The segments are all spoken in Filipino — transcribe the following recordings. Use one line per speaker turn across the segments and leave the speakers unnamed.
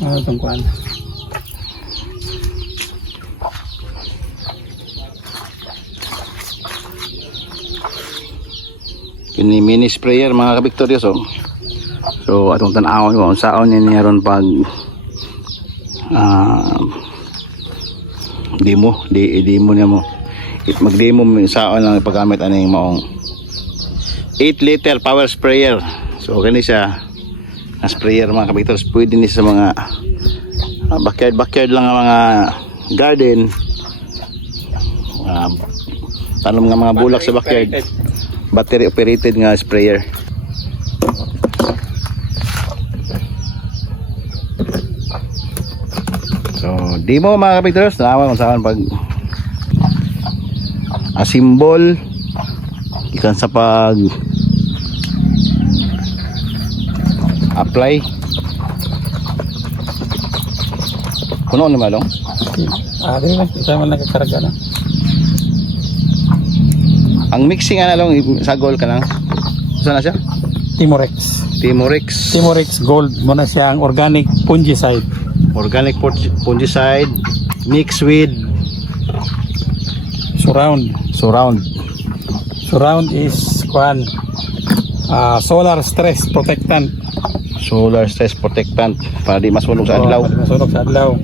Ano itong kuhan?
Kini mini sprayer mga kabiktoryos oh. So atong tan-awon mo unsaon ni niyaron pag ah demo, di demo niya mo. It mag-demo mo saon lang paggamit aning maong 8 liter power sprayer. So kani siya. Na sprayer mga kabiktoryos pwede ni sa mga ah, backyard. Backyard lang ang mga garden. Uh, tanom nga mga bulak sa backyard. Battery operated. Nga sprayer. So di mo mga kapitros nalaman kung saan pag asimbol. Ikan sa pag apply puno ni malong
Ah, di ba? Isa man nagkakarga na.
ang mixing ana lang sagol ka lang saan na siya
Timorex.
Timorex
Timorex Gold mo na siyang organic fungicide.
organic fung- fungicide mixed with
Surround.
surround
Surround is kuhan. Ah, solar stress protectant.
Solar stress protectant para di masunog sa adlaw
Oh, masunog sa adlaw.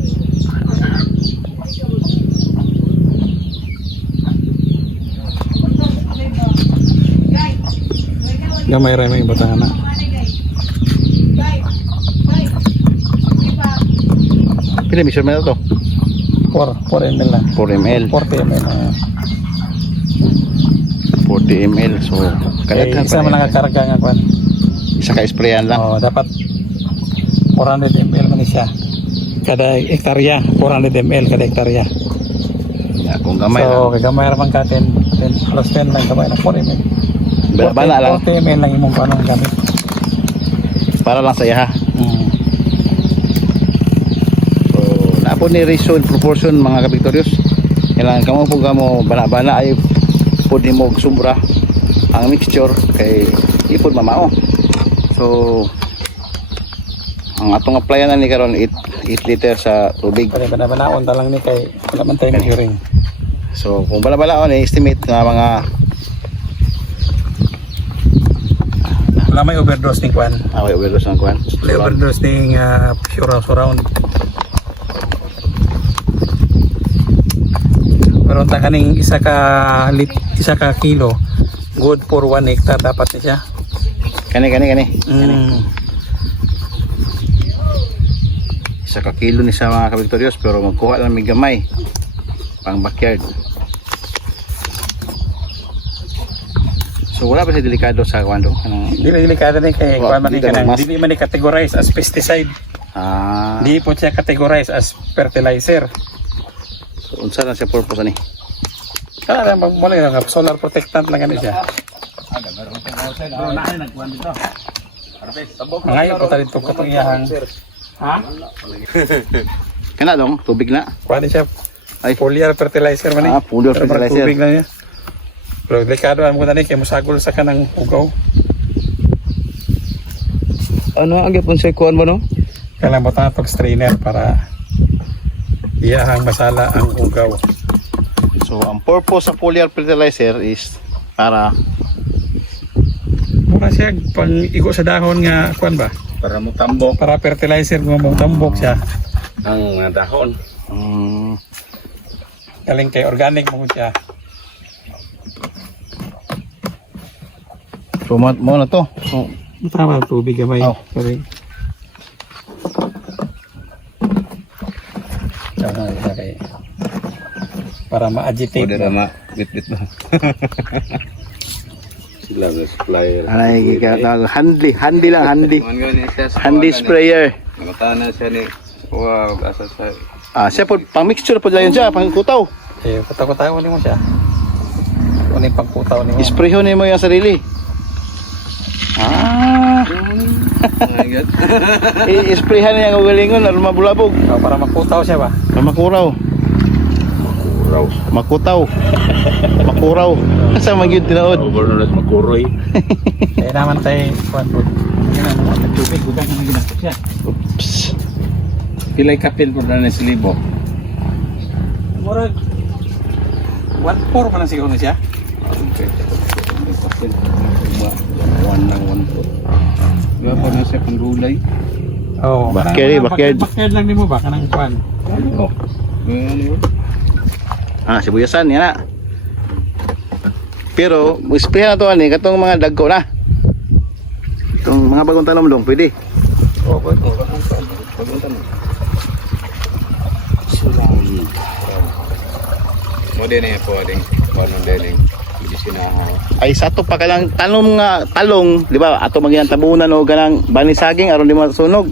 Gamay rin may batangan na.
pila measurement na to
4, 4 ml lang.
4 ml
40 ml. Uh,
40 ml so
kaya
kadaghan
isa man
pa
nakakarga nga kuhan.
Isa ka sprayan lang
Oh, dapat 400 ml man siya. Kada hektarya, 400 ml kada hektarya.
yeah, kung gamay
so,
lang
gamay ra man ka 10, 10 plus 10 lang gamay na 4 ml.
Bala- bala lang
40 ml lang imong kuan ang gamit.
para lang sa iya ha
Mm.
so napo ni and proportion mga kapiktoryos kailangan kamo po kamo bana-bana ay ni mo sumbra ang mixture kay ipod mamao so ang atong applyan ni karon 8 8 liter sa tubig
Kaya ba naon ta lang ni kay wala man tayo hearing.
So kung bala-balaon eh, estimate na mga
Wala may overdose ni kuan.
away overdos ng kuan.
May overdose ning uh, surround surround. Pero ta kaning isa ka lit, isa ka kilo good for 1 hectare dapat ni siya.
Kani kani kani.
Mm.
Isa ka kilo ni sa mga kabiktoryos pero magkuha lang may gamay pang backyard. So wala ba siya delikado sa kuan do? Anong
Dili kada ni kay
Oh,
man ni kanang
mas-
dili man ni categorize as pesticide.
ah
Di po siya categorize as fertilizer.
so, unsa na siya purpose ani?
Kaya lang mo lang solar protectant lang ani siya. Ngayon po tayo ito katong iyahang Ha?
Kana dong tubig na.
Kuha ni siya
Ay
foliar fertilizer man ni.
ah foliar fertilizer.
Tubig lang niya. Pero delikado ang mga kay musagol sa kanang ugaw.
Ano ang gyapon sa kuan mo no?
Kailangan mo tayo strainer para iyahang masala ang ugaw.
So ang purpose sa foliar fertilizer is para
Mura siya pang igo sa dahon nga kuan ba?
para mo tambok
Para fertilizer nga mo tambok siya.
ang mga dahon.
mm,
Galing kay organic mo siya.
so mo, mo na to. So,
Tama tubig gamay.
Oh.
Sorry. Tama na kay para ma-agitate.
Pwede na ma bit-bit mo. Na supplier.
Anay gikatawag handy, handy lang handy.
Man gani siya sa
Handy sprayer.
Namatanan siya ni Wow, asa sa
Ah, siya po pang mixture po dayon siya, pang kutaw.
Eh, kutaw-kutaw ni mo siya. Ano yung pagkutaw ni mo?
Isprayho ni mo yung sarili. Ah,
Oh my god.
i-sprayhan niya ang ugalingon aron mabulabog.
Oh, para makutaw siya ba?
Para makuraw.
Makuraw.
Makutaw. Makuraw. Asa man yun tinaod?
Overall makuroy.
Kaya naman tayo, kuhan po. Ang tubig, huwag kang ginagawa siya.
Oops.
Pilay kapil po na sa libo.
Murag, 1-4 pa lang siguro na siya.
Okay. Kapil. One na one po. Diba po na siya pang gulay?
Oo.
Backyard, backyard.
Backyard lang din mo ba? Kanang kuhan.
Oh. Ano yun?
Ah, sibuyasan yan na. Pero, mag-spray na to ani, katong mga dagko na. Itong mga bagong tanom dong, pwede.
Oo, ba? Oo, Pagunta mo. Mo din eh po ding ano din.
Ay sa to pa kalang tanong nga talong, di ba? Ato magyan tabunan o ganang bani saging aron di masunog.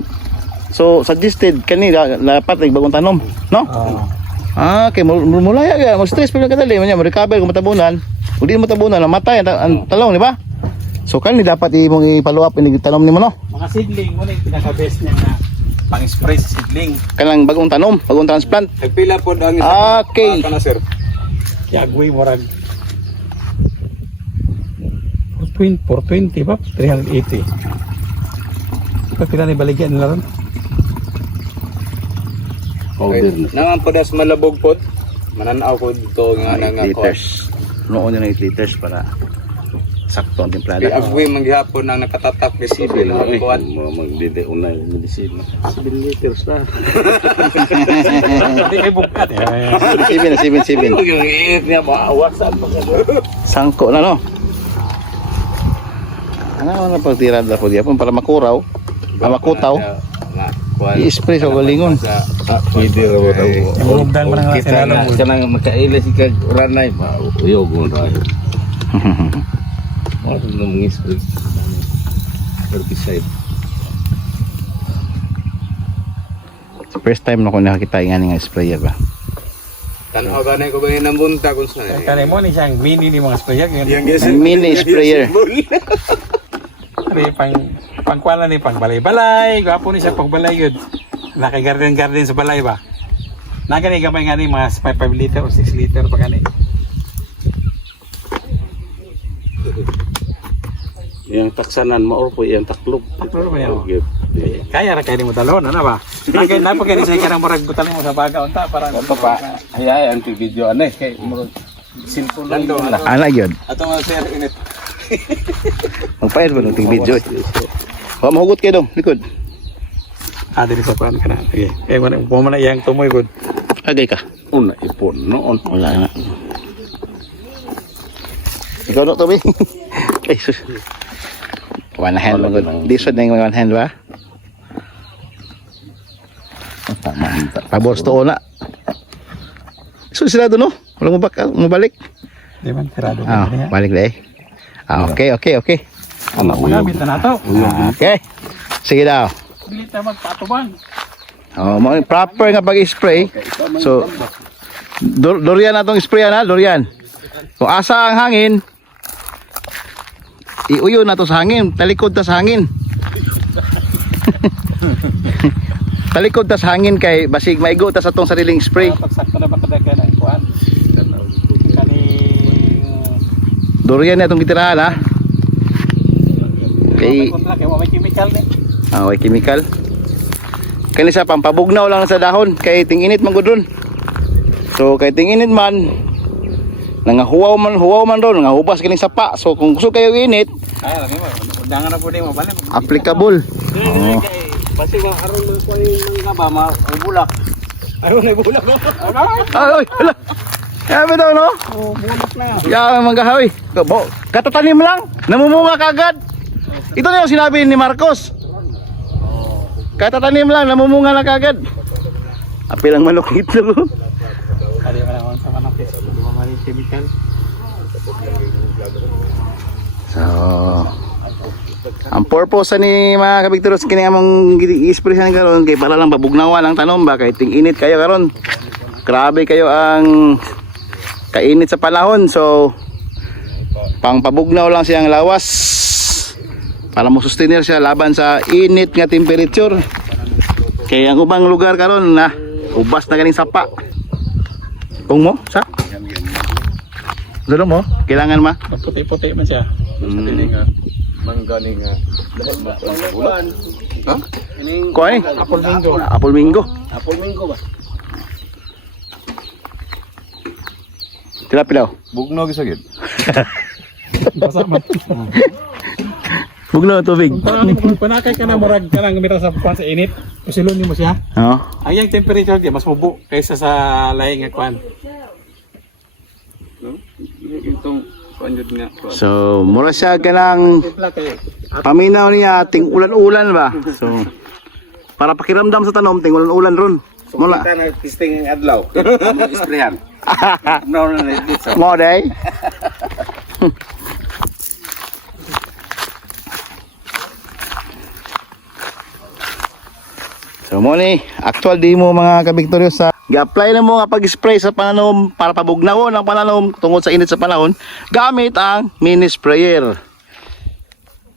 So suggested kani da- dapat ay bagong tanom, no?
Oo.
Ah, kay mul- mul- mulaya ya, mo stress pila kadali man mo recover kung matabunan. Di mo tabunan, namatay ang, ta- ang talong, di ba? So kani dapat imong i-follow up ini tanom nimo no?
Mga seedling, muna yung pinaka-best niya na pang-spray seedling.
Kanang bagong tanom, bagong transplant.
Nagpila po ang
Okay.
Ah, kana sir.
Yagway, murag. 420, 420 ba? 380. Ito pila ni baligyan nila ron.
Okay. Naman po das malabog po. Mananaw ko dito nga
Ah,
nga
8
ko.
Noon yun 8 liters para sakto ang templada.
Kaya agwi manghapon ang nakatatak ni Sibil ang kuwan.
magdide unay medicine 7 liters na
Hindi kay bukat. Eh.
Sibin na, sibin, sibin.
yung iit niya maawasan
Sangko na no. Ano na pagtira da po diapon para makuraw, para makutaw.
Nga.
I-spray sa galingon.
Pwede raw daw
mo na nga
kita na
mo.
kanang makaila si kag uranay ba uyog mo na ano na mga spray herbicide
First time na ko nakakita yung nga sprayer ba.
Tanaw ganay ko ba yung nambunta kung saan.
Kaya mo ni siyang mini ni mga sprayer. Yung
Ang mini sprayer.
Ari pang pangkwala ni pang balay-balay, gwapo ni siya pag balay yun. Naka garden garden sa balay ba? Nagani gamay nga ni mga 5 liter o 6 liter pa gani.
yung taksanan maor po yung taklog
Taklog ba yan? Kaya ra kay mo talon ano ba? Nagay na pag sa karang murag butal mo sa baga unta para
Ito pa, hayay ang video ano eh, kay murag cellphone lang yun
ano?
Ana yun.
Ato nga sir init.
Magpahir ba ng video. Wa mahugot kayo dong, likod.
Ah, dili sa pan kana. Okay. Eh mo mo man yang tumoy gud.
Agay ka.
Una ipon noon.
Wala na. Ikaw to, Bi. Ay, sus. One hand mo. This one na yung one hand ba? Oh, Tama. Pabor to na. So sila no? Wala mo bak mo balik?
Di man tirado
Ah, balik na eh. Ah, okay, okay, okay.
Anak mo
Magamit na nato.
Ah, okay. Sige daw.
Dili ta magpatubang.
Oh, mo proper nga pag-spray. So dur durian atong spray na, durian. Kung asa ang hangin, iuyo na to sa hangin, talikod ta sa hangin. talikod ta sa hangin kay basig maigo ta sa tong sariling spray.
Pagsakto na ba kadagan ang kuan? Kaning
Durian na itong gitirahan ha. Kay
chemical ni.
ah, way chemical. Kani sa pampabugnaw lang sa dahon kay tinginit man gud. So kay tinginit man nangahuwaw man huwaw man ron, nangahubas kining sapa. So kung gusto kayo init,
Ay, lagi mo. Undangan na din mo balik.
applicable. Oh.
Mga aron mo ko yung mga ba, mga bulak.
Ayaw na bulak.
Ay, ay, hala. Yabe daw no?
Oh, bulak na.
Ya, manggahawi. Bo, katatanim lang, namumunga kagad. Ito na yung sinabi ni Marcos. Katatanim lang, namumunga na kagad. Apilang manok ito.
Kali man ako sa mo mali chemical.
So, ang purpose ni mga kabigturos kini among i-spray sa karon kay para lang pabugnawan ang tanom ba kay ting init kayo karon. Grabe kayo ang kainit sa panahon. So, pang pabugnaw lang siyang lawas para mo sustainer siya laban sa init nga temperature. Kaya ang ubang lugar karon na ubas na ganing sapa. Kung mo, sa? Dalo mo? Kailangan ma?
Puti-puti man siya.
Mm.
Ini nga mangga ni nga. Ulan. Ha? Ini
Koy?
Apple mango.
Apple Mingo.
apple minggo ba?
Tila pilaw.
Bugno gyud sagid.
Basa man.
Bugno tubig.
Parang kung panakay ka na murag ka nang gumita sa kwan sa init. Pasilon mo siya.
Oo.
Ang yung temperature di mas mubo kaysa sa laing nga kwan.
Itong panjud nga.
So, mura siya kanang paminaw niya ting ulan-ulan ba. So, para pakiramdam sa tanom ting ulan-ulan ron. Mula.
Kita na testing adlaw. Isprehan. No no no.
Mo day. So mo ni, actual di mo mga kabiktoryo sa ga-apply na mo nga pag-spray sa pananom para pabugnawon ang pananom tungod sa init sa panahon gamit ang mini sprayer.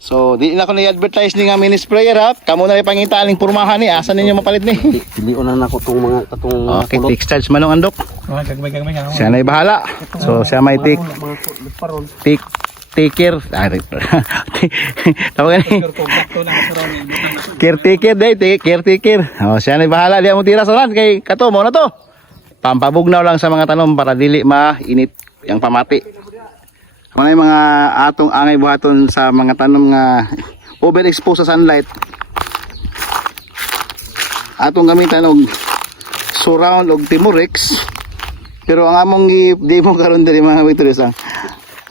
So, di na ko ni-advertise ni nga mini sprayer ha. Kamo na rin pangitaan ng purmahan ni. Asa ninyo mapalit ni?
Dili una na ko tong mga katong
Okay, fixed charge manong andok.
ka.
Siya na bahala. So, siya may take take take care. Ah, Tawagan ni. Caretaker day, take caretaker. Oh, siya na bahala diya mo tira sa lan kay kato mo na to. Pampabugnaw lang sa mga tanom para dili mainit yang pamati. Mga mga atong angay buhaton sa mga tanom nga overexposed sa sunlight. Atong gamitan og surround og Timurex. Pero ang among gi di mo karon diri mga witness ang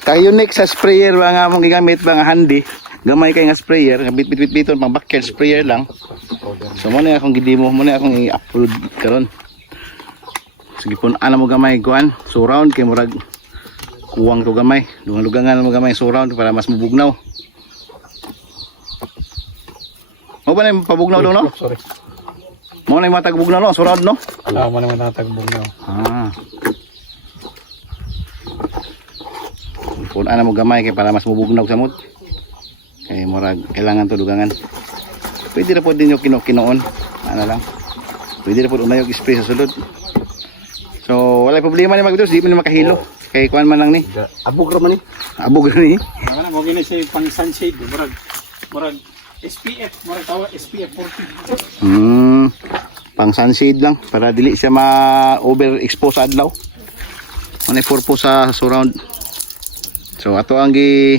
kayo next sa sprayer ba nga among gigamit ba nga handy gamay kay nga sprayer nga bit bit bit biton pang backyard sprayer lang so mo na akong gidemo mo na akong i-upload karon sige pun ana mo gamay kuan surround kay murag kuwang to gamay dugang lugangan mo gamay surround para mas mabugnaw mo ba na yung pabugnaw daw no
Sorry.
mo na yung matag bugnaw no surround no
Ah, mo naman natagbog na.
Ah. Kung ano mo gamay kay para mas mubugnaw sa mut. Kay murag kailangan to dugangan. Pwede na po din yung kino kinoon. Ano lang. Pwede na po unay yung spray sa sulod. So wala problema ni magdus, di mo ni makahilo. Kay kuan man lang ni.
abog ra man ni.
Abog na ni.
Wala mo gini siya pang sunshade, murag murag SPF, murag tawa SPF 40.
Hmm. Pang sunshade lang para dili siya ma-overexpose sa adlaw. Ano yung purpose sa surround. So ato ang gi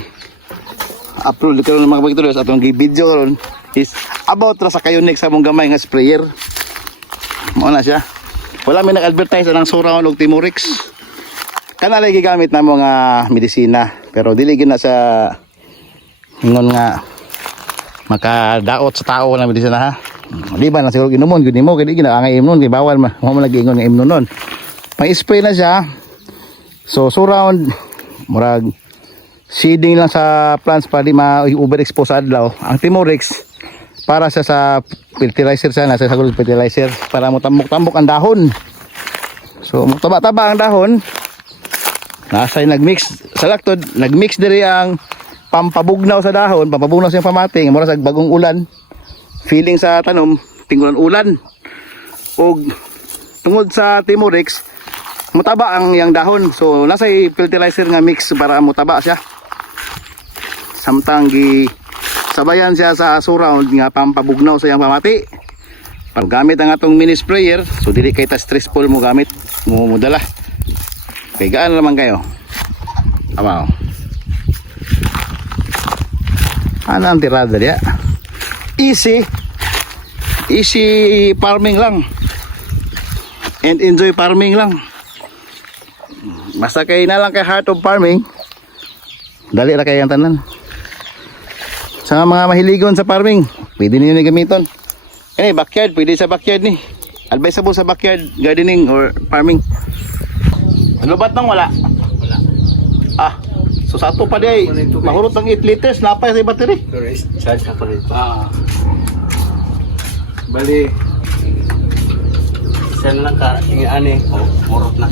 upload karon ng mga pagtulos ato ang gi video karon is about ra sa kayo next sa mong gamay nga sprayer. Mao na siya. Wala may nag-advertise anang surround og Timorex. Kana lagi gigamit na mga medisina pero dili gyud na sa ingon nga makadaot sa tao na medisina ha. Di ba na siguro ginumon gud nimo kay gina ang imnon kay bawal ma. Mo man lagi ingon ng imnon nun. May spray na siya. So surround murag seeding lang sa plants para di ma-overexpose sa adlaw. Ang Timorex para sa sa fertilizer siya nasa sagol fertilizer para mo tambok-tambok ang dahon. So taba-taba ang dahon. Nasa nagmix sa laktod, nagmix diri ang pampabugnaw sa dahon, pampabugnaw sa pamating, mura sa bagong ulan. Feeling sa tanom, tingulan ulan. Og tungod sa Timorex, mutaba ang yang dahon. So nasa fertilizer nga mix para mutaba siya. Samtang gi sabayan siya sa surround nga pampabugnaw sa yang pamati. Pag gamit ang atong mini sprayer, so dili kay ta stressful mo gamit, mo mudala. Kay gaan naman kayo. Abaw. Ano ang tirada diya? Easy. Easy farming lang. And enjoy farming lang. Basta kay na lang kay heart of farming. Dali ra kay ang tanan. Sa mga mahiligon sa farming, pwede niyo ni gamiton. Ini backyard, pwede sa backyard ni. Advisable sa backyard gardening or farming. Lubat nang wala. Wala. Ah, so sa ato pa di ay mahurot ng 8 liters napay sa battery.
Charge na pa rin.
Ah,
Bali. Sen lang ka ingi ani. Oh, murot na.